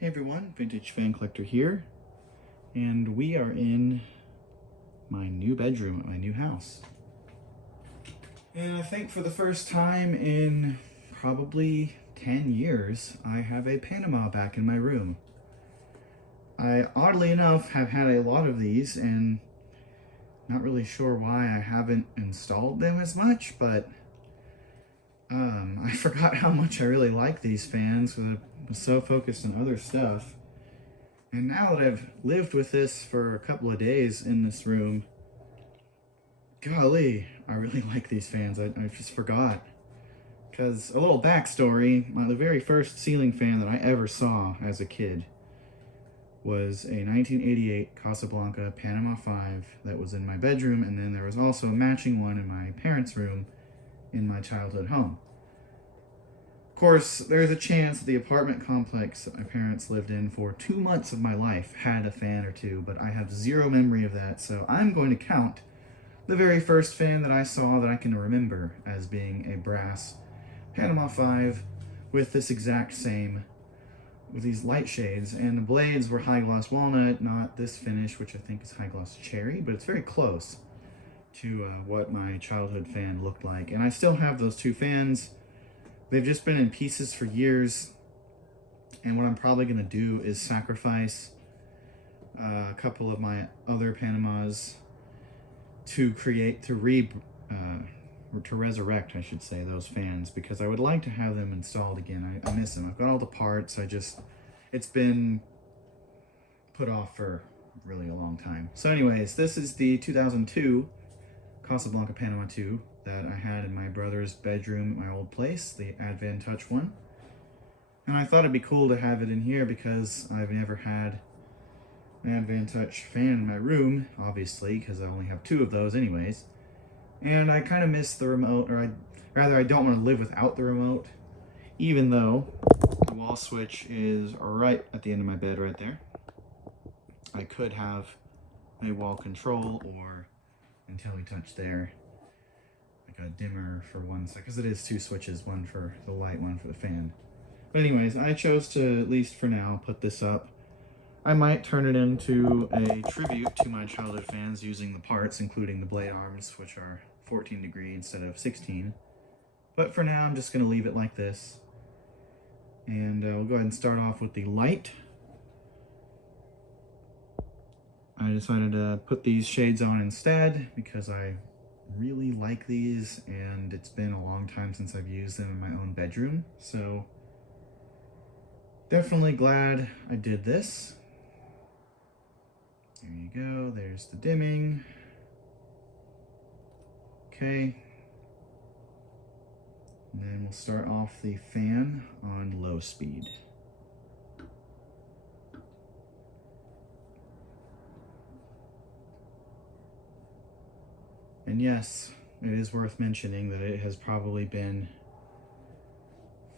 Hey everyone, Vintage Fan Collector here, and we are in my new bedroom at my new house. And I think for the first time in probably 10 years, I have a Panama back in my room. I, oddly enough, have had a lot of these and not really sure why I haven't installed them as much, but I forgot how much I really like these fans because I was so focused on other stuff. And now that I've lived with this for a couple of days in this room, golly, I really like these fans. I just forgot. Because a little backstory, the very first ceiling fan that I ever saw as a kid was a 1988 Casablanca Panama V that was in my bedroom, and then there was also a matching one in my parents' room in my childhood home. Of course, there's a chance that the apartment complex that my parents lived in for 2 months of my life had a fan or two, but I have zero memory of that, so I'm going to count the very first fan that I saw that I can remember as being a brass Panama V with this exact same, with these light shades, and the blades were high gloss walnut, not this finish, which I think is high gloss cherry, but it's very close to what my childhood fan looked like. And I still have those two fans. They've just been in pieces for years, and what I'm probably going to do is sacrifice a couple of my other Panamas to resurrect, I should say, those fans, because I would like to have them installed again. I miss them. I've got all the parts. It's been put off for really a long time. So anyways, this is the 2002 Casablanca Panama II that I had in my brother's bedroom at my old place, the AdvanTouch one. And I thought it'd be cool to have it in here because I've never had an AdvanTouch fan in my room, obviously, because I only have 2 of those anyways. And I kind of miss the remote, or I don't want to live without the remote, even though the wall switch is right at the end of my bed right there. I could have a wall control or IntelliTouch there, like a dimmer for one side, because it is 2 switches, one for the light, one for the fan. But anyways, I chose to, at least for now, put this up. I might turn it into a tribute to my childhood fans using the parts, including the blade arms, which are 14 degree instead of 16. But for now, I'm just going to leave it like this. And we'll go ahead and start off with the light. I decided to put these shades on instead because I really like these, and it's been a long time since I've used them in my own bedroom. So definitely glad I did this. There you go, there's the dimming. Okay. And then we'll start off the fan on low speed. And yes, it is worth mentioning that it has probably been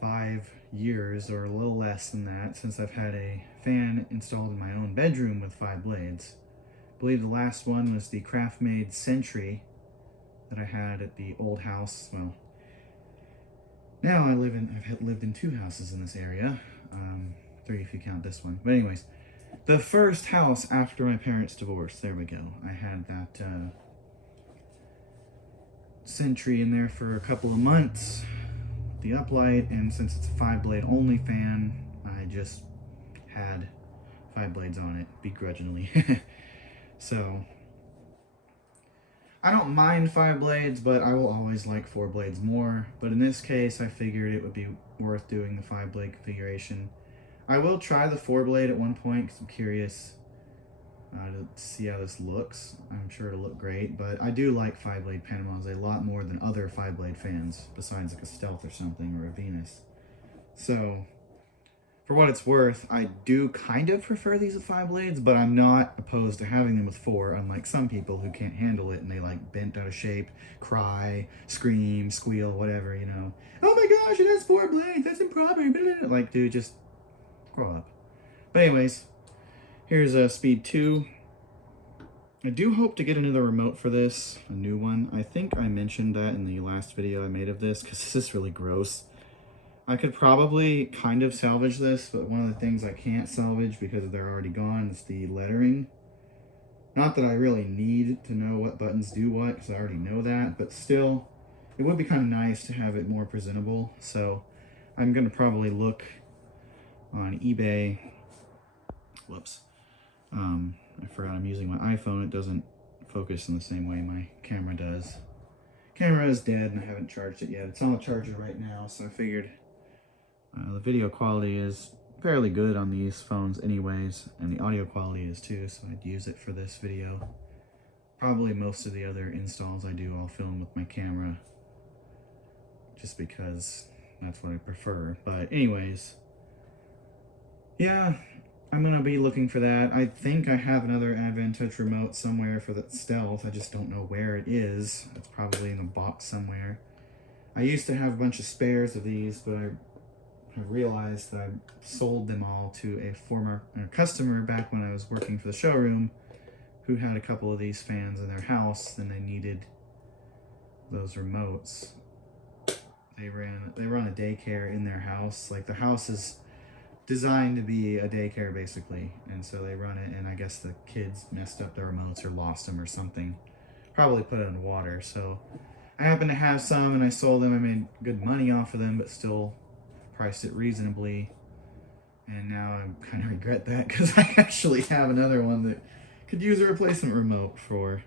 5 years or a little less than that since I've had a fan installed in my own bedroom with 5 blades. I believe the last one was the craft-made Sentry that I had at the old house. Well, now I've lived in 2 houses in this area, 3 if you count this one. But anyways, the first house after my parents' divorce, there we go. I had that Sentry in there for a couple of months, the uplight, and since it's a 5-blade only fan, I just had 5 blades on it, begrudgingly. So, I don't mind 5 blades, but I will always like 4 blades more. But in this case, I figured it would be worth doing the 5-blade configuration. I will try the 4-blade at one point because I'm curious to see how this looks. I'm sure it'll look great, but I do like 5-blade Panamas a lot more than other 5-blade fans, besides like a Stealth or something, or a Venus. So, for what it's worth, I do kind of prefer these with 5 blades, but I'm not opposed to having them with 4, unlike some people who can't handle it and they like bent out of shape, cry, scream, squeal, whatever, you know. Oh my gosh, it has 4 blades, that's improper, like, dude, just grow up. But anyways, here's speed 2. I do hope to get another remote for this, a new one. I think I mentioned that in the last video I made of this, because this is really gross. I could probably kind of salvage this, but one of the things I can't salvage because they're already gone is the lettering. Not that I really need to know what buttons do what, because I already know that, but still, it would be kind of nice to have it more presentable. So I'm going to probably look on eBay. Whoops. I forgot I'm using my iPhone. It doesn't focus in the same way my camera does. Camera is dead and I haven't charged it yet. It's on the charger right now, so I figured the video quality is fairly good on these phones anyways, and the audio quality is too, so I'd use it for this video. Probably most of the other installs I do, I'll film with my camera, just because that's what I prefer. But anyways, yeah, I'm gonna be looking for that. I think I have another AdvanTouch remote somewhere for the Stealth. I just don't know where it is. It's probably in a box somewhere. I used to have a bunch of spares of these, but I realized that I sold them all to a former customer back when I was working for the showroom, who had a couple of these fans in their house, and they needed those remotes. They run a daycare in their house. Like, the house is designed to be a daycare basically, and so they run it, and I guess the kids messed up their remotes or lost them or something. Probably put it in water. So I happened to have some and I sold them. I made good money off of them, but still priced it reasonably. And now I kind of regret that, because I actually have another one that could use a replacement remote for.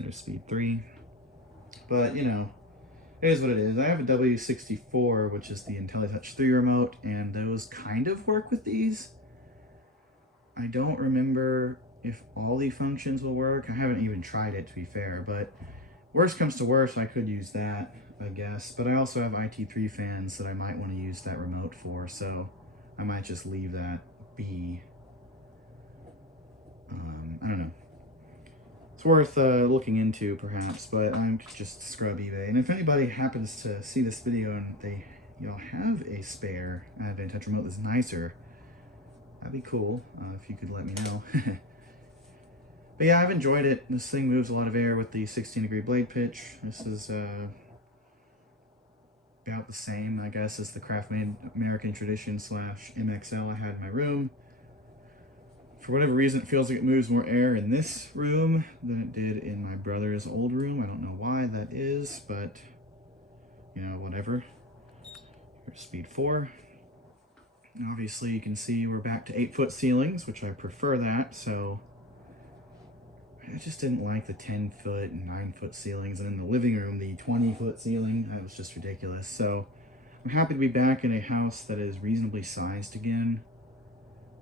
There's speed 3. But, you know, it is what it is. I have a W64, which is the IntelliTouch 3 remote, and those kind of work with these. I don't remember if all the functions will work. I haven't even tried it, to be fair, but worst comes to worst, I could use that, I guess. But I also have IT3 fans that I might want to use that remote for, so I might just leave that be. I don't know. It's worth looking into, perhaps, but I could just scrub eBay. And if anybody happens to see this video and y'all have a spare AdvanTouch remote that's nicer, that'd be cool, if you could let me know. But yeah, I've enjoyed it. This thing moves a lot of air with the 16-degree blade pitch. This is about the same, I guess, as the Craftmade American Tradition / MXL I had in my room. For whatever reason, it feels like it moves more air in this room than it did in my brother's old room. I don't know why that is, but, you know, whatever. Here's speed 4. And obviously, you can see we're back to 8-foot ceilings, which I prefer that, so I just didn't like the 10-foot and 9-foot ceilings. And in the living room, the 20-foot ceiling, that was just ridiculous. So I'm happy to be back in a house that is reasonably sized again.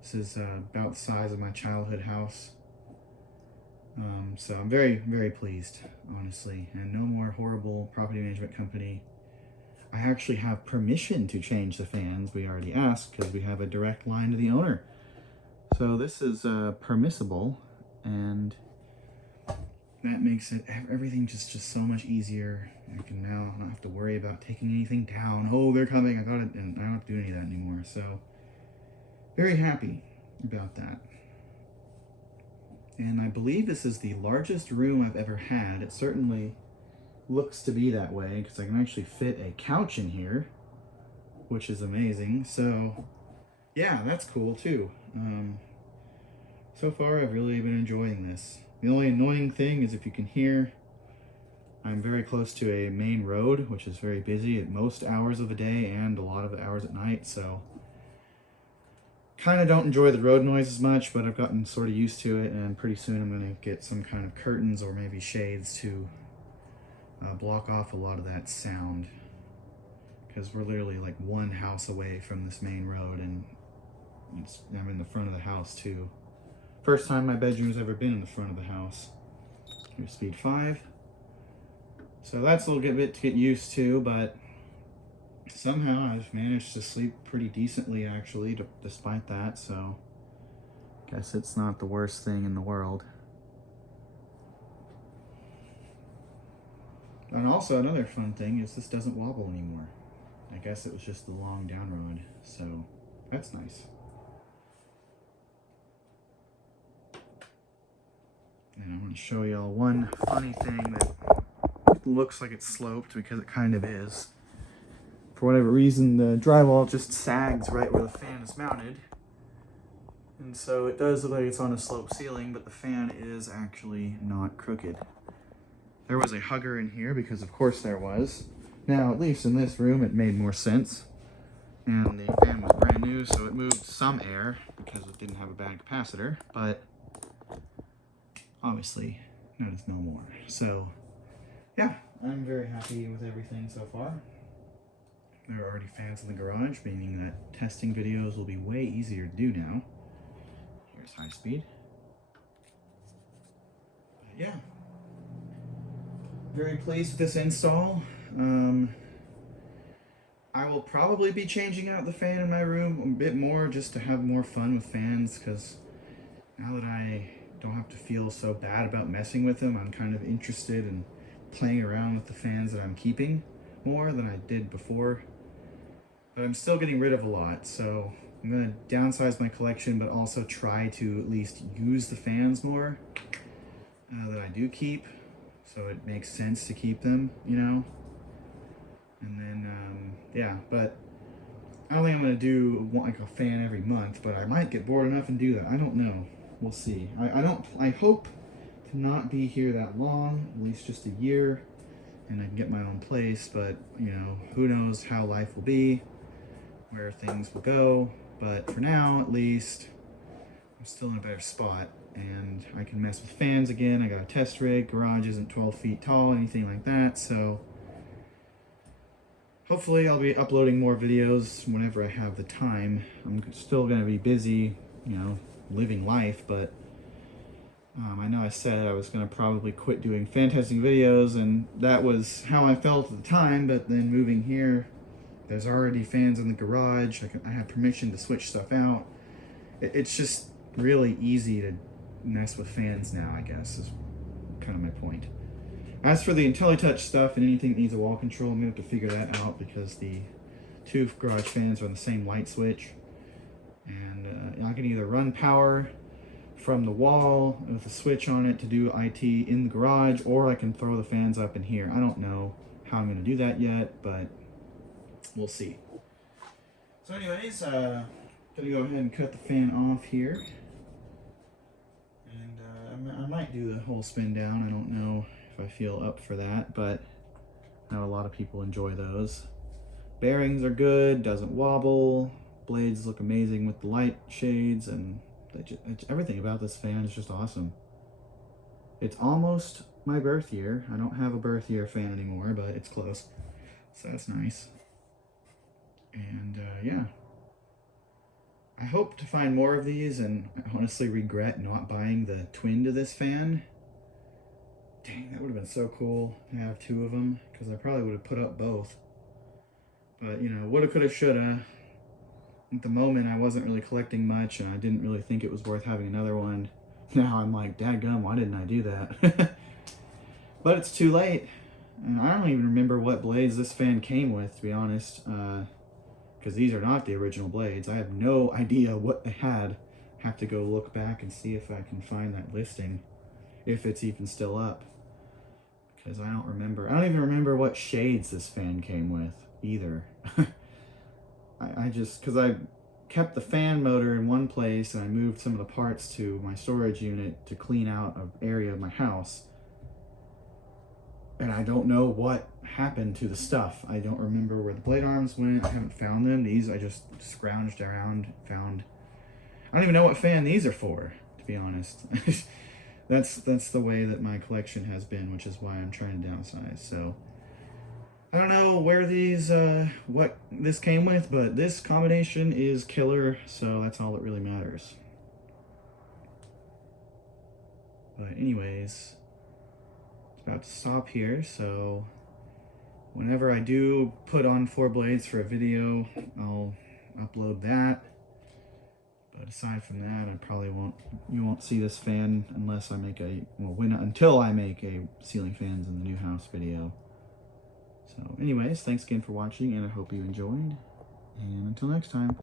This is about the size of my childhood house. So I'm very, very pleased, honestly. And no more horrible property management company. I actually have permission to change the fans. We already asked, because we have a direct line to the owner. So this is permissible, and that makes it everything just so much easier. I can now not have to worry about taking anything down. Oh, they're coming, I got it, and I don't have to do any of that anymore. So very happy about that. And I believe this is the largest room I've ever had. It certainly looks to be that way, because I can actually fit a couch in here, which is amazing. So yeah, that's cool too. So far I've really been enjoying this. The only annoying thing is, if you can hear, I'm very close to a main road, which is very busy at most hours of the day and a lot of hours at night, so kind of don't enjoy the road noise as much, but I've gotten sort of used to it, and pretty soon I'm going to get some kind of curtains or maybe shades to block off a lot of that sound, because we're literally like one house away from this main road, and I'm in the front of the house too. First time my bedroom's ever been in the front of the house. Here's speed 5. So that's a little bit to get used to, but somehow I've managed to sleep pretty decently, actually, despite that, so guess it's not the worst thing in the world. And also, another fun thing is this doesn't wobble anymore. I guess it was just the long down rod, so that's nice. And I want to show y'all one funny thing that looks like it's sloped, because it kind of is. for whatever reason, the drywall just sags right where the fan is mounted. And so it does look like it's on a slope ceiling, but the fan is actually not crooked. There was a hugger in here because of course there was. Now, at least in this room, it made more sense. And the fan was brand new, so it moved some air because it didn't have a bad capacitor, but obviously not as no more. So yeah, I'm very happy with everything so far. There are already fans in the garage, meaning that testing videos will be way easier to do now. Here's high speed. But yeah, very pleased with this install. I will probably be changing out the fan in my room a bit more just to have more fun with fans, because now that I don't have to feel so bad about messing with them, I'm kind of interested in playing around with the fans that I'm keeping more than I did before. But I'm still getting rid of a lot, so I'm going to downsize my collection, but also try to at least use the fans more that I do keep, so it makes sense to keep them, you know? And then, yeah, but I don't think I'm going to do like a fan every month, but I might get bored enough and do that. I don't know. We'll see. I hope to not be here that long, at least just a year, and I can get my own place, but, you know, who knows how life will be, where things will go, but for now, at least, I'm still in a better spot, and I can mess with fans again. I got a test rig, garage isn't 12 feet tall, anything like that, so hopefully I'll be uploading more videos whenever I have the time. I'm still going to be busy, you know, living life, but I know I said I was going to probably quit doing fan testing videos, and that was how I felt at the time, but then moving here, there's already fans in the garage. I have permission to switch stuff out. It's just really easy to mess with fans now, I guess, is kind of my point. As for the IntelliTouch stuff and anything that needs a wall control, I'm going to have to figure that out because the two garage fans are on the same light switch. And I can either run power from the wall with a switch on it to do IT in the garage, or I can throw the fans up in here. I don't know how I'm going to do that yet, but we'll see. So anyways, going to go ahead and cut the fan off here. And I might do the whole spin down. I don't know if I feel up for that, but I know a lot of people enjoy those. Bearings are good, doesn't wobble, blades look amazing with the light shades, and everything about this fan is just awesome. It's almost my birth year. I don't have a birth year fan anymore, but it's close, so that's nice. And yeah, I hope to find more of these, and I honestly regret not buying the twin to this fan. Dang, that would have been so cool to have two of them, because I probably would have put up both. But, you know, woulda, coulda, shoulda. At the moment, I wasn't really collecting much, and I didn't really think it was worth having another one. Now I'm like, dadgum, why didn't I do that? But it's too late. And I don't even remember what blades this fan came with, to be honest. Because these are not the original blades. I have no idea what they had. Have to go look back and see if I can find that listing, if it's even still up. Because I don't remember. I don't even remember what shades this fan came with either. I just, because I kept the fan motor in one place and I moved some of the parts to my storage unit to clean out an area of my house. And I don't know what happened to the stuff. I don't remember where the blade arms went. I haven't found them. These I just scrounged around, found. I don't even know what fan these are for, to be honest. That's the way that my collection has been, which is why I'm trying to downsize. So I don't know where these, what this came with, but this combination is killer, so that's all that really matters. But anyways, it's about to stop here, so whenever I do put on 4 blades for a video, I'll upload that. But aside from that, I probably you won't see this fan unless I make until I make a ceiling fans in the new house video. So anyways, thanks again for watching, and I hope you enjoyed, and until next time.